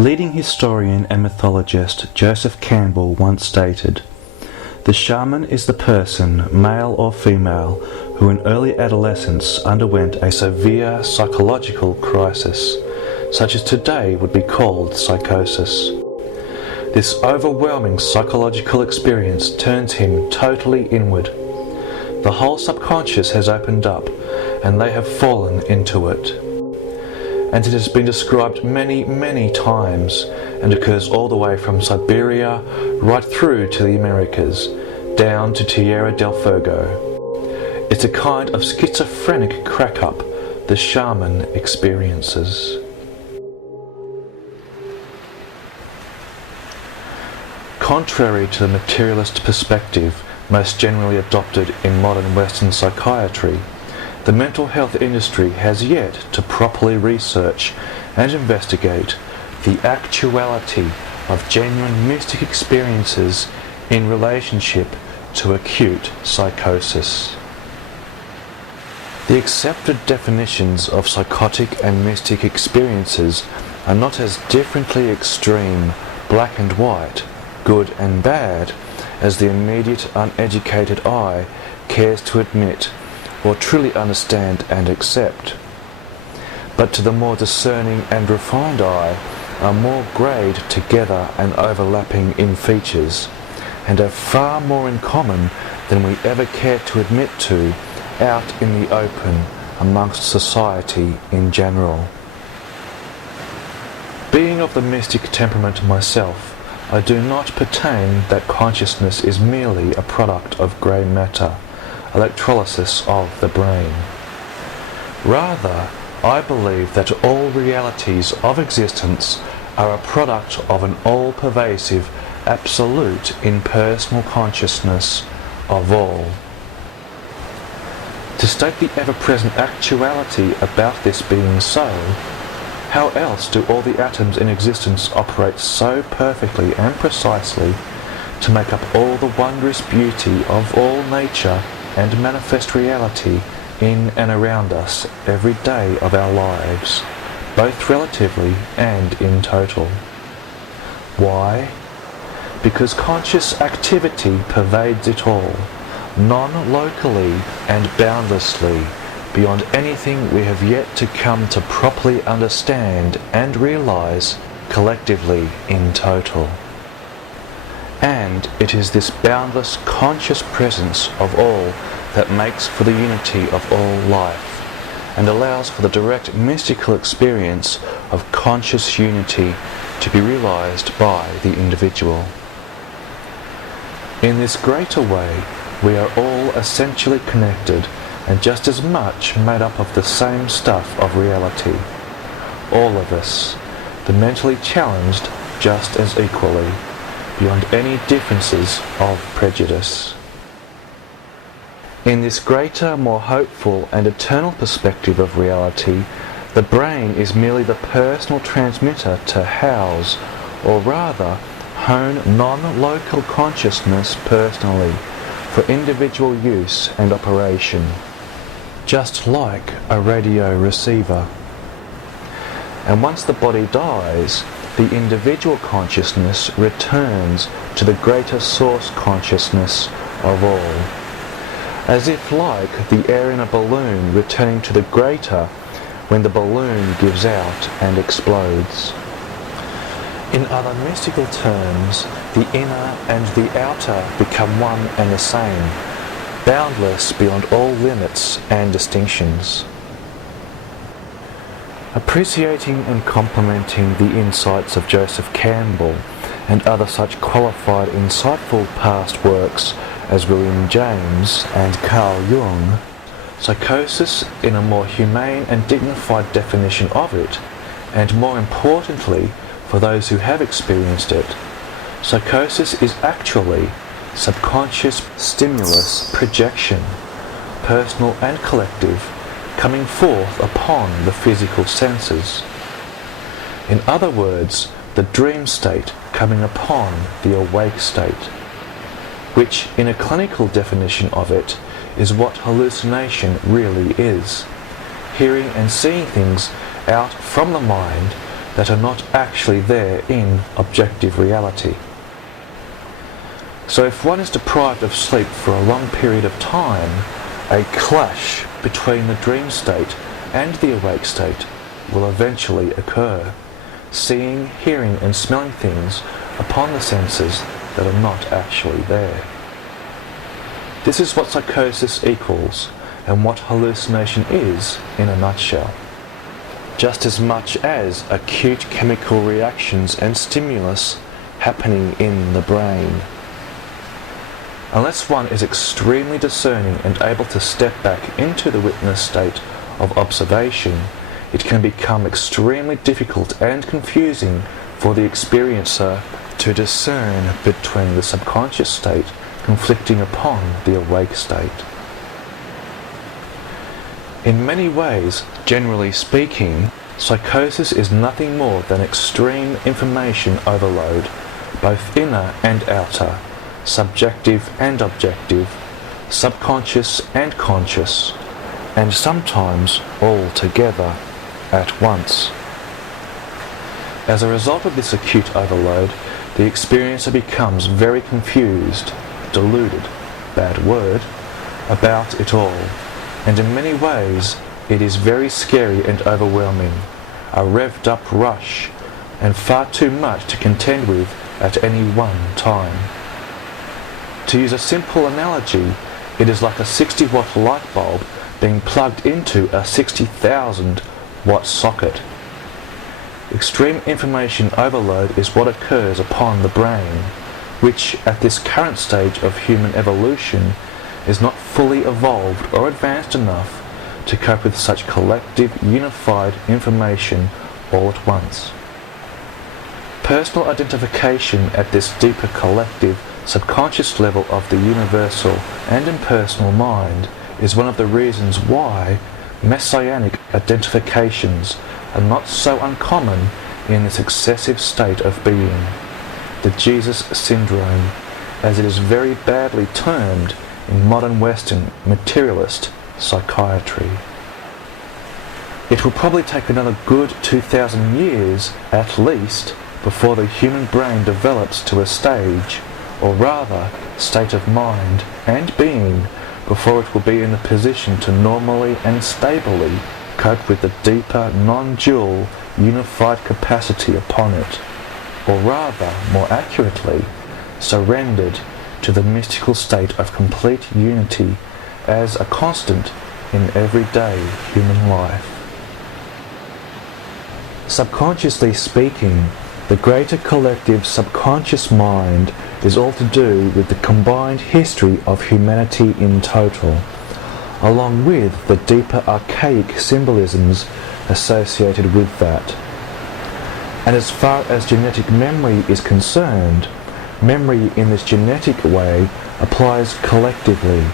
Leading historian and mythologist Joseph Campbell once stated, "The shaman is the person, male or female, who in early adolescence underwent a severe psychological crisis, such as today would be called psychosis. This overwhelming psychological experience turns him totally inward. The whole subconscious has opened up, and they have fallen into it. And it has been described many, many times, and occurs all the way from Siberia right through to the Americas, down to Tierra del Fuego. It's a kind of schizophrenic crack-up the shaman experiences." Contrary to the materialist perspective most generally adopted in modern Western psychiatry, the mental health industry has yet to properly research and investigate the actuality of genuine mystic experiences in relationship to acute psychosis. The accepted definitions of psychotic and mystic experiences are not as differently extreme, black and white, good and bad, as the immediate uneducated eye cares to admit or truly understand and accept. But to the more discerning and refined eye are more greyed together and overlapping in features, and have far more in common than we ever care to admit to out in the open amongst society in general. Being of the mystic temperament myself, I do not pertain that consciousness is merely a product of grey matter, electrolysis of the brain. Rather, I believe that all realities of existence are a product of an all-pervasive, absolute impersonal consciousness of all. To state the ever-present actuality about this being so, how else do all the atoms in existence operate so perfectly and precisely to make up all the wondrous beauty of all nature and manifest reality in and around us every day of our lives, both relatively and in total? Why? Because conscious activity pervades it all, non-locally and boundlessly, beyond anything we have yet to come to properly understand and realize collectively in total. And it is this boundless conscious presence of all that makes for the unity of all life, and allows for the direct mystical experience of conscious unity to be realized by the individual. In this greater way, we are all essentially connected and just as much made up of the same stuff of reality. All of us, the mentally challenged just as equally, beyond any differences of prejudice. In this greater, more hopeful and eternal perspective of reality, the brain is merely the personal transmitter to house, or rather, hone non-local consciousness personally, for individual use and operation, just like a radio receiver. And once the body dies, the individual consciousness returns to the greater source consciousness of all, as if like the air in a balloon returning to the greater when the balloon gives out and explodes. In other mystical terms, the inner and the outer become one and the same, boundless beyond all limits and distinctions. Appreciating and complimenting the insights of Joseph Campbell and other such qualified, insightful past works as William James and Carl Jung, psychosis in a more humane and dignified definition of it, and more importantly, for those who have experienced it, psychosis is actually subconscious stimulus projection, personal and collective, coming forth upon the physical senses. In other words, the dream state coming upon the awake state, which in a clinical definition of it is what hallucination really is, hearing and seeing things out from the mind that are not actually there in objective reality. So if one is deprived of sleep for a long period of time, a clash between the dream state and the awake state will eventually occur, seeing, hearing and smelling things upon the senses that are not actually there. This is what psychosis equals, and what hallucination is in a nutshell. Just as much as acute chemical reactions and stimulus happening in the brain. Unless one is extremely discerning and able to step back into the witness state of observation, it can become extremely difficult and confusing for the experiencer to discern between the subconscious state conflicting upon the awake state. In many ways, generally speaking, psychosis is nothing more than extreme information overload, both inner and outer, subjective and objective, subconscious and conscious, and sometimes all together at once. As a result of this acute overload, the experiencer becomes very confused, deluded, bad word, about it all, and in many ways it is very scary and overwhelming, a revved up rush, and far too much to contend with at any one time. To use a simple analogy, it is like a 60-watt light bulb being plugged into a 60,000-watt socket. Extreme information overload is what occurs upon the brain, which at this current stage of human evolution is not fully evolved or advanced enough to cope with such collective, unified information all at once. Personal identification at this deeper collective, subconscious level of the universal and impersonal mind is one of the reasons why messianic identifications are not so uncommon in this excessive state of being, the Jesus syndrome, as it is very badly termed in modern Western materialist psychiatry. It will probably take another good 2,000 years at least before the human brain develops to a stage, or rather state of mind and being, before it will be in a position to normally and stably cope with the deeper non-dual unified capacity upon it, or rather, more accurately, surrendered to the mystical state of complete unity as a constant in everyday human life. Subconsciously speaking, the greater collective subconscious mind is all to do with the combined history of humanity in total, along with the deeper archaic symbolisms associated with that. And as far as genetic memory is concerned, memory in this genetic way applies collectively,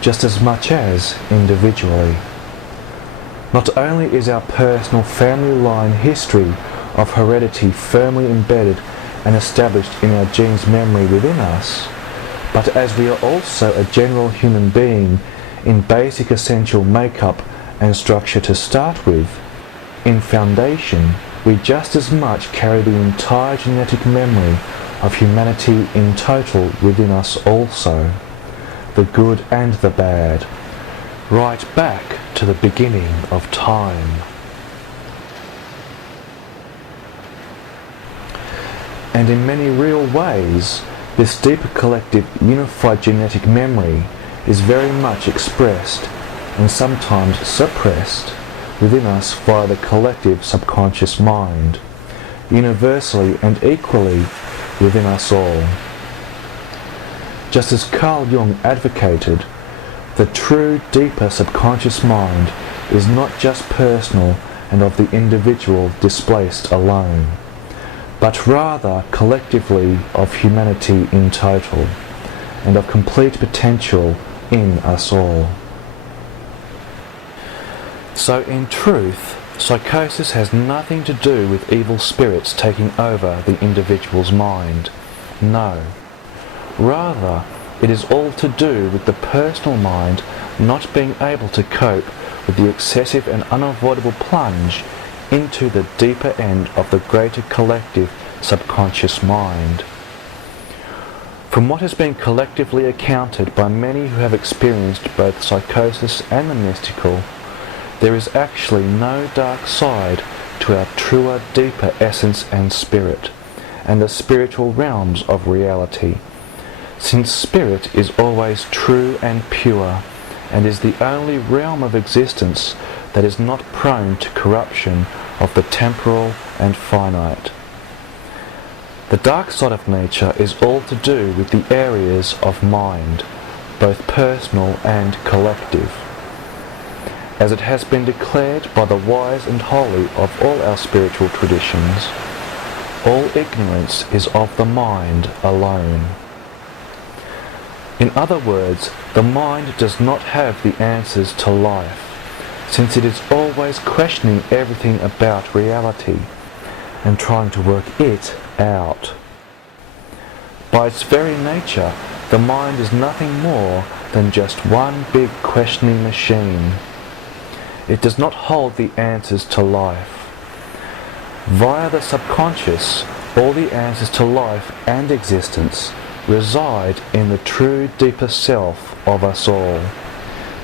just as much as individually. Not only is our personal family line history of heredity firmly embedded and established in our genes' memory within us, but as we are also a general human being in basic essential makeup and structure to start with, in foundation we just as much carry the entire genetic memory of humanity in total within us also, the good and the bad, right back to the beginning of time. And in many real ways, this deeper collective unified genetic memory is very much expressed and sometimes suppressed within us via the collective subconscious mind, universally and equally within us all. Just as Carl Jung advocated, the true deeper subconscious mind is not just personal and of the individual displaced alone, but rather collectively of humanity in total, and of complete potential in us all. So in truth, psychosis has nothing to do with evil spirits taking over the individual's mind. No. Rather, it is all to do with the personal mind not being able to cope with the excessive and unavoidable plunge into the deeper end of the greater collective subconscious mind. From what has been collectively accounted by many who have experienced both psychosis and the mystical, there is actually no dark side to our truer, deeper essence and spirit, and the spiritual realms of reality, since spirit is always true and pure, and is the only realm of existence that is not prone to corruption of the temporal and finite. The dark side of nature is all to do with the areas of mind, both personal and collective. As it has been declared by the wise and holy of all our spiritual traditions, all ignorance is of the mind alone. In other words, the mind does not have the answers to life, since it is always questioning everything about reality and trying to work it out. By its very nature, the mind is nothing more than just one big questioning machine. It does not hold the answers to life. Via the subconscious, all the answers to life and existence reside in the true deeper self of us all,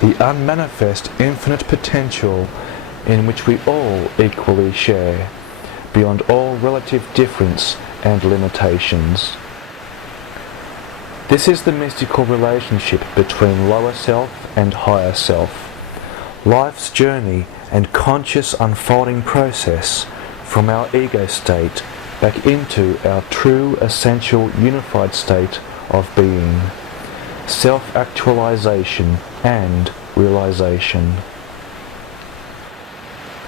the unmanifest infinite potential in which we all equally share, beyond all relative difference and limitations. This is the mystical relationship between lower self and higher self, life's journey and conscious unfolding process from our ego state back into our true essential unified state of being, self-actualization and realization.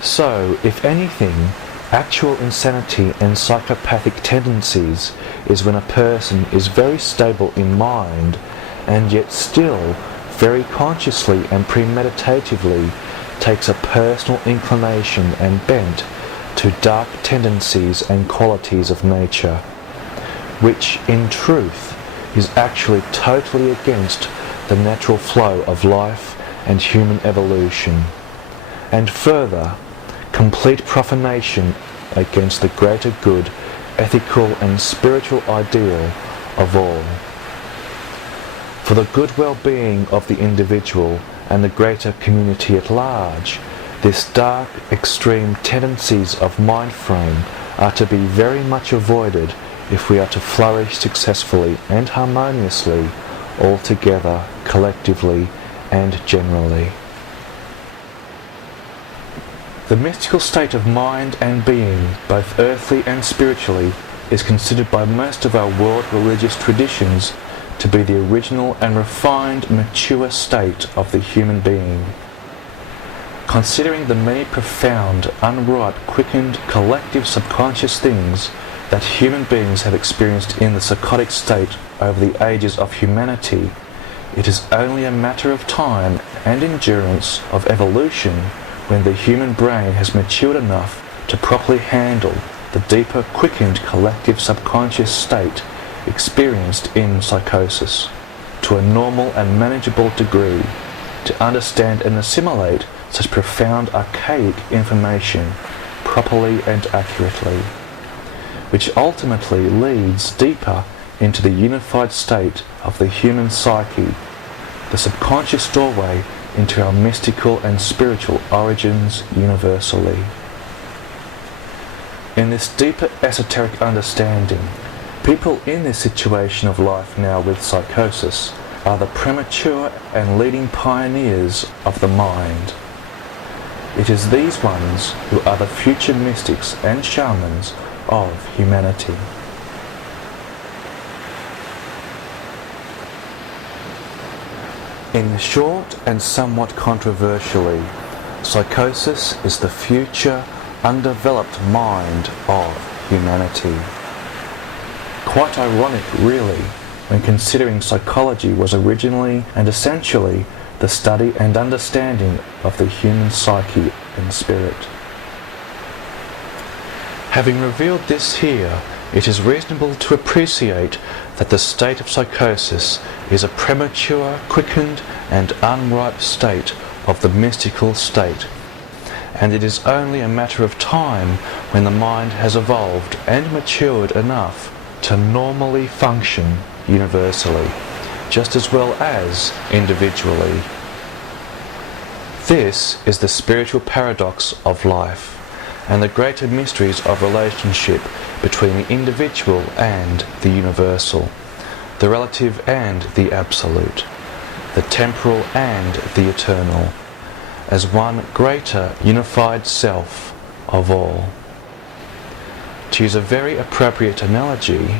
So, if anything, actual insanity and psychopathic tendencies is when a person is very stable in mind and yet still very consciously and premeditatively takes a personal inclination and bent to dark tendencies and qualities of nature, which in truth is actually totally against the natural flow of life and human evolution, and further, complete profanation against the greater good, ethical and spiritual ideal of all. For the good well-being of the individual and the greater community at large, this dark, extreme tendencies of mind frame are to be very much avoided if we are to flourish successfully and harmoniously, all together, collectively and generally. The mystical state of mind and being, both earthly and spiritually, is considered by most of our world religious traditions to be the original and refined, mature state of the human being. Considering the many profound, unripe, quickened, collective subconscious things that human beings have experienced in the psychotic state over the ages of humanity, it is only a matter of time and endurance of evolution when the human brain has matured enough to properly handle the deeper, quickened collective subconscious state experienced in psychosis to a normal and manageable degree, to understand and assimilate such profound archaic information properly and accurately, which ultimately leads deeper into the unified state of the human psyche, the subconscious doorway into our mystical and spiritual origins universally. In this deeper esoteric understanding, people in this situation of life now with psychosis are the premature and leading pioneers of the mind. It is these ones who are the future mystics and shamans of humanity. In short and somewhat controversially, psychosis is the future, undeveloped mind of humanity. Quite ironic, really, when considering psychology was originally and essentially the study and understanding of the human psyche and spirit. Having revealed this here, it is reasonable to appreciate that the state of psychosis is a premature, quickened and unripe state of the mystical state, and it is only a matter of time when the mind has evolved and matured enough to normally function universally, just as well as individually. This is the spiritual paradox of life, and the greater mysteries of relationship between the individual and the universal, the relative and the absolute, the temporal and the eternal, as one greater unified self of all. To use a very appropriate analogy,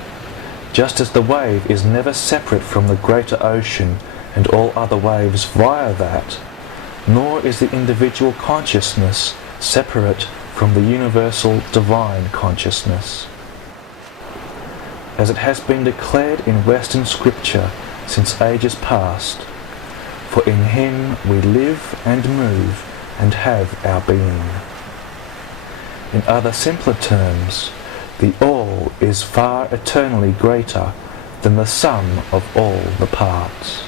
just as the wave is never separate from the greater ocean and all other waves via that, nor is the individual consciousness separate from the universal divine consciousness. As it has been declared in Western scripture since ages past, for in him we live and move and have our being. In other simpler terms, the all is far eternally greater than the sum of all the parts.